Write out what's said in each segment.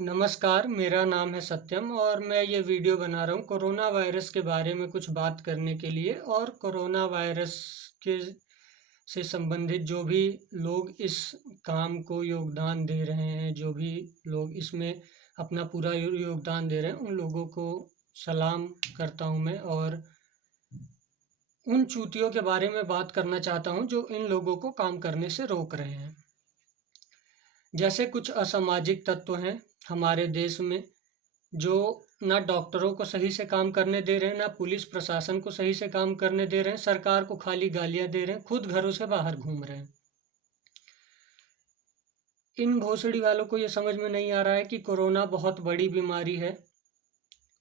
नमस्कार, मेरा नाम है सत्यम और मैं ये वीडियो बना रहा हूँ कोरोना वायरस के बारे में कुछ बात करने के लिए। और कोरोना वायरस के से संबंधित जो भी लोग इस काम को योगदान दे रहे हैं, जो भी लोग इसमें अपना पूरा योगदान दे रहे हैं, उन लोगों को सलाम करता हूँ मैं। और उन चूतियों के बारे में बात करना चाहता हूँ जो इन लोगों को काम करने से रोक रहे हैं। जैसे कुछ असामाजिक तत्व हैं हमारे देश में, जो ना डॉक्टरों को सही से काम करने दे रहे हैं, ना पुलिस प्रशासन को सही से काम करने दे रहे हैं, सरकार को खाली गालियां दे रहे हैं, खुद घरों से बाहर घूम रहे हैं। इन भोसड़ी वालों को ये समझ में नहीं आ रहा है कि कोरोना बहुत बड़ी बीमारी है,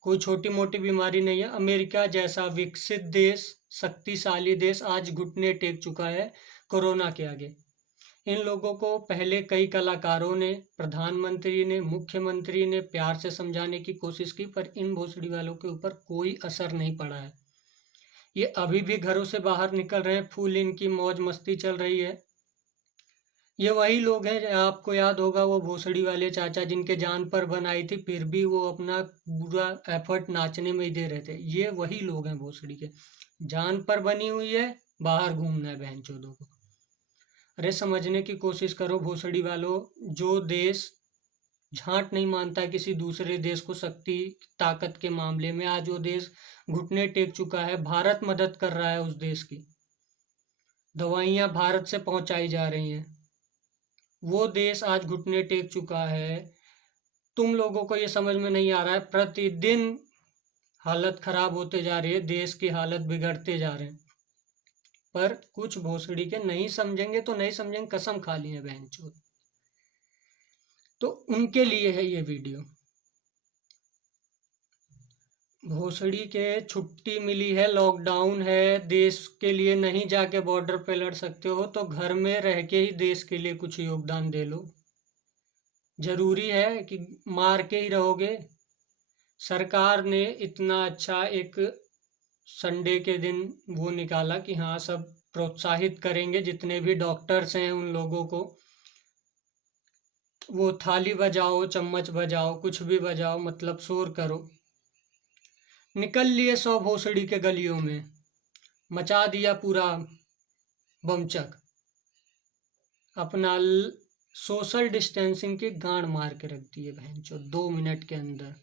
कोई छोटी मोटी बीमारी नहीं है। अमेरिका जैसा विकसित देश, शक्तिशाली देश आज घुटने टेक चुका है कोरोना के आगे। इन लोगों को पहले कई कलाकारों ने, प्रधानमंत्री ने, मुख्यमंत्री ने प्यार से समझाने की कोशिश की, पर इन भोसड़ी वालों के ऊपर कोई असर नहीं पड़ा है। ये अभी भी घरों से बाहर निकल रहे हैं, फुल इनकी मौज मस्ती चल रही है। ये वही लोग हैं, आपको याद होगा वो भोसड़ी वाले चाचा जिनके जान पर बनाई थी, फिर भी वो अपना पूरा एफर्ट नाचने में ही दे रहे थे। ये वही लोग हैं भोसड़ी के। जान पर बनी हुई है, बाहर घूमना है बहन चोदों को। अरे समझने की कोशिश करो भोसड़ी वालों। जो देश झांट नहीं मानता किसी दूसरे देश को शक्ति ताकत के मामले में, आज वो देश घुटने टेक चुका है। भारत मदद कर रहा है उस देश की, दवाइयां भारत से पहुंचाई जा रही हैं। वो देश आज घुटने टेक चुका है। तुम लोगों को ये समझ में नहीं आ रहा है, प्रतिदिन हालत खराब होते जा रही है, देश की हालत बिगड़ते जा रहे हैं। पर कुछ भोसड़ी के नहीं समझेंगे तो नहीं समझेंगे, कसम खा ली है बहन चोद। तो उनके लिए है ये वीडियो। भोसड़ी के छुट्टी मिली है, लॉकडाउन है, देश के लिए नहीं जाके बॉर्डर पे लड़ सकते हो तो घर में रह के ही देश के लिए कुछ योगदान दे लो। जरूरी है कि मार के ही रहोगे? सरकार ने इतना अच्छा एक संडे के दिन वो निकाला कि हाँ सब प्रोत्साहित करेंगे, जितने भी डॉक्टर्स हैं उन लोगों को, वो थाली बजाओ, चम्मच बजाओ, कुछ भी बजाओ, मतलब शोर करो। निकल लिए 100 भोसड़ी के गलियों में, मचा दिया पूरा बमचक। अपना सोशल डिस्टेंसिंग की गांड मार के रख दी है बहन चो 2 मिनट के अंदर।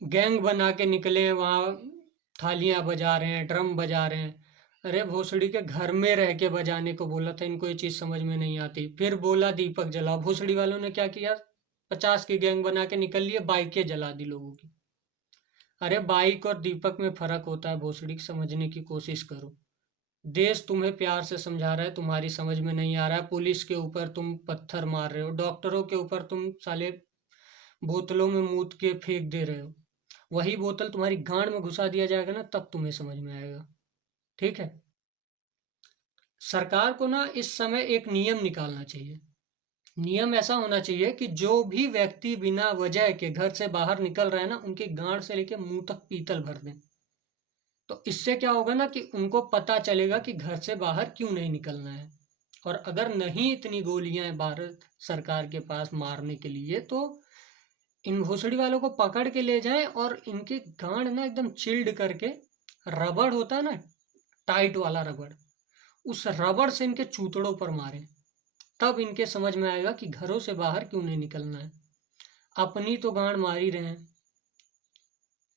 गैंग बना के निकले हैं वहाँ, थालियां बजा रहे हैं, ड्रम बजा रहे हैं। अरे भोसड़ी के घर में रह के बजाने को बोला था, इनको ये चीज समझ में नहीं आती। फिर बोला दीपक जलाओ, भोसड़ी वालों ने क्या किया, 50 की गैंग बना के निकल लिए, बाइकें जला दी लोगों की। अरे बाइक और दीपक में फर्क होता है भोसड़ी, समझने की कोशिश करो। देश तुम्हें प्यार से समझा रहा है, तुम्हारी समझ में नहीं आ रहा है। पुलिस के ऊपर तुम पत्थर मार रहे हो, डॉक्टरों के ऊपर तुम साले बोतलों में मूत के फेंक दे रहे हो। वही बोतल तुम्हारी गांड में घुसा दिया जाएगा ना, तब तुम्हें समझ में आएगा। ठीक है, सरकार को ना इस समय एक नियम निकालना चाहिए। नियम ऐसा होना चाहिए कि जो भी व्यक्ति बिना वजह के घर से बाहर निकल रहे हैं ना, उनकी गांड से लेके मुंह तक पीतल भर दें। तो इससे क्या होगा ना कि उनको पता चलेगा कि घर से बाहर क्यों नहीं निकलना है। और अगर नहीं इतनी गोलियां हैं भारत सरकार के पास मारने के लिए, तो इन भोसड़ी वालों को पकड़ के ले जाएं और इनकी गांड ना एकदम चिल्ड करके, रबड़ होता है ना, टाइट वाला रबड़, उस रबड़ से इनके चूतड़ों पर मारें। तब इनके समझ में आएगा कि घरों से बाहर क्यों नहीं निकलना है। अपनी तो गांड मार ही रहे हैं,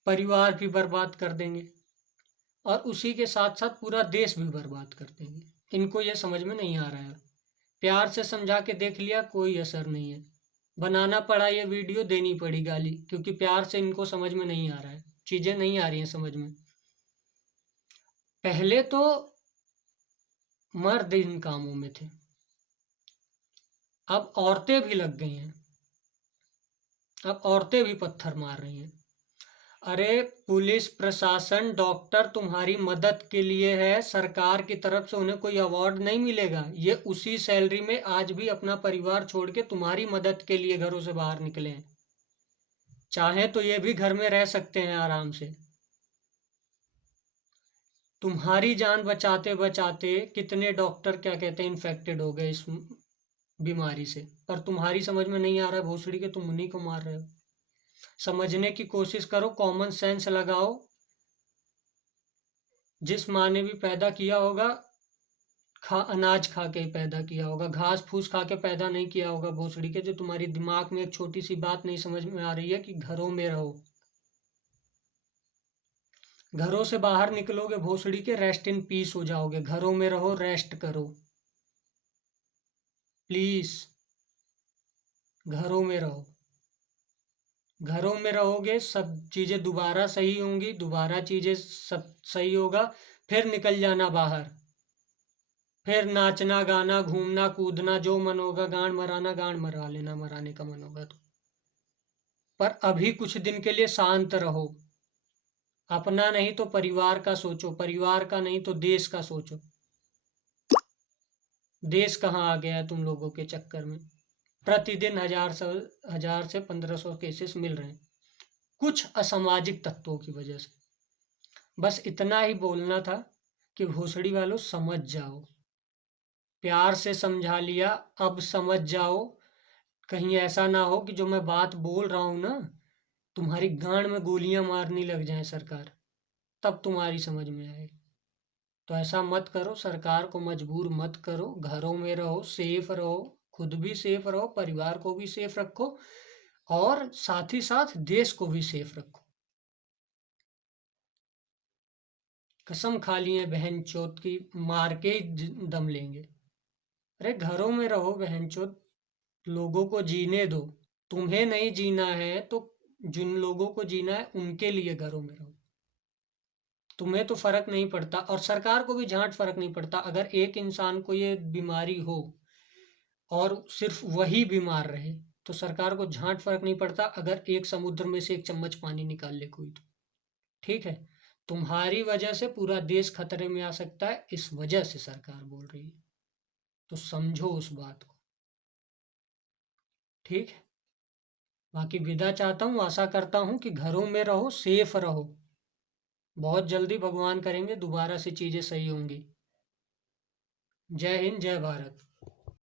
परिवार भी बर्बाद कर देंगे और उसी के साथ साथ पूरा देश भी बर्बाद कर देंगे। इनको ये समझ में नहीं आ रहा है। प्यार से समझा के देख लिया, कोई असर नहीं है। बनाना पड़ा ये वीडियो, देनी पड़ी गाली, क्योंकि प्यार से इनको समझ में नहीं आ रहा है, चीजें नहीं आ रही हैं समझ में। पहले तो मर्द इन कामों में थे, अब औरतें भी लग गई हैं, अब औरतें भी पत्थर मार रही हैं। अरे पुलिस प्रशासन डॉक्टर तुम्हारी मदद के लिए है, सरकार की तरफ से उन्हें कोई अवार्ड नहीं मिलेगा। ये उसी सैलरी में आज भी अपना परिवार छोड़ के तुम्हारी मदद के लिए घरों से बाहर निकले हैं। चाहे तो ये भी घर में रह सकते हैं आराम से। तुम्हारी जान बचाते बचाते कितने डॉक्टर क्या कहते हैं इन्फेक्टेड हो गए इस बीमारी से, पर तुम्हारी समझ में नहीं आ रहा है भोसड़ी के, तुम उन्हीं को मार रहे हो। समझने की कोशिश करो, कॉमन सेंस लगाओ। जिस माँ ने भी पैदा किया होगा, अनाज खा के पैदा किया होगा, घास फूस खा के पैदा नहीं किया होगा भोसड़ी के। जो तुम्हारी दिमाग में एक छोटी सी बात नहीं समझ में आ रही है कि घरों में रहो। घरों से बाहर निकलोगे भोसड़ी के, रेस्ट इन पीस हो जाओगे। घरों में रहो, रेस्ट करो प्लीज। घरों में रहो। घरों में रहोगे सब चीजें दोबारा सही होंगी, दोबारा चीजें सब सही होगा। फिर निकल जाना बाहर, फिर नाचना गाना घूमना कूदना, जो मन होगा गांड मरा लेना, मराने का मन होगा तो। पर अभी कुछ दिन के लिए शांत रहो। अपना नहीं तो परिवार का सोचो, परिवार का नहीं तो देश का सोचो। देश कहाँ आ गया है तुम लोगों के चक्कर में। प्रतिदिन 1000 से 1500 केसेस मिल रहे हैं, कुछ असामाजिक तत्वों की वजह से। बस इतना ही बोलना था कि भोसड़ी वालों समझ जाओ। प्यार से समझा लिया, अब समझ जाओ। कहीं ऐसा ना हो कि जो मैं बात बोल रहा हूँ ना, तुम्हारी गांड में गोलियां मारनी लग जाए सरकार, तब तुम्हारी समझ में आए। तो ऐसा मत करो, सरकार को मजबूर मत करो। घरों में रहो, सेफ रहो, खुद भी सेफ रहो, परिवार को भी सेफ रखो, और साथ ही साथ देश को भी सेफ रखो। कसम खा लिए बहन चोत की, मार के दम लेंगे। अरे घरों में रहो बहन चोत, लोगों को जीने दो। तुम्हें नहीं जीना है तो जिन लोगों को जीना है उनके लिए घरों में रहो। तुम्हें तो फर्क नहीं पड़ता, और सरकार को भी झांट फर्क नहीं पड़ता। अगर एक इंसान को ये बीमारी हो और सिर्फ वही बीमार रहे, तो सरकार को झांट फर्क नहीं पड़ता अगर एक समुद्र में से एक चम्मच पानी निकाल ले कोई तो। ठीक है, तुम्हारी वजह से पूरा देश खतरे में आ सकता है, इस वजह से सरकार बोल रही है। तो समझो उस बात को। ठीक है, बाकी विदा चाहता हूँ, आशा करता हूँ कि घरों में रहो, सेफ रहो। बहुत जल्दी भगवान करेंगे दोबारा से चीज़ें सही होंगी। जय हिंद, जय भारत।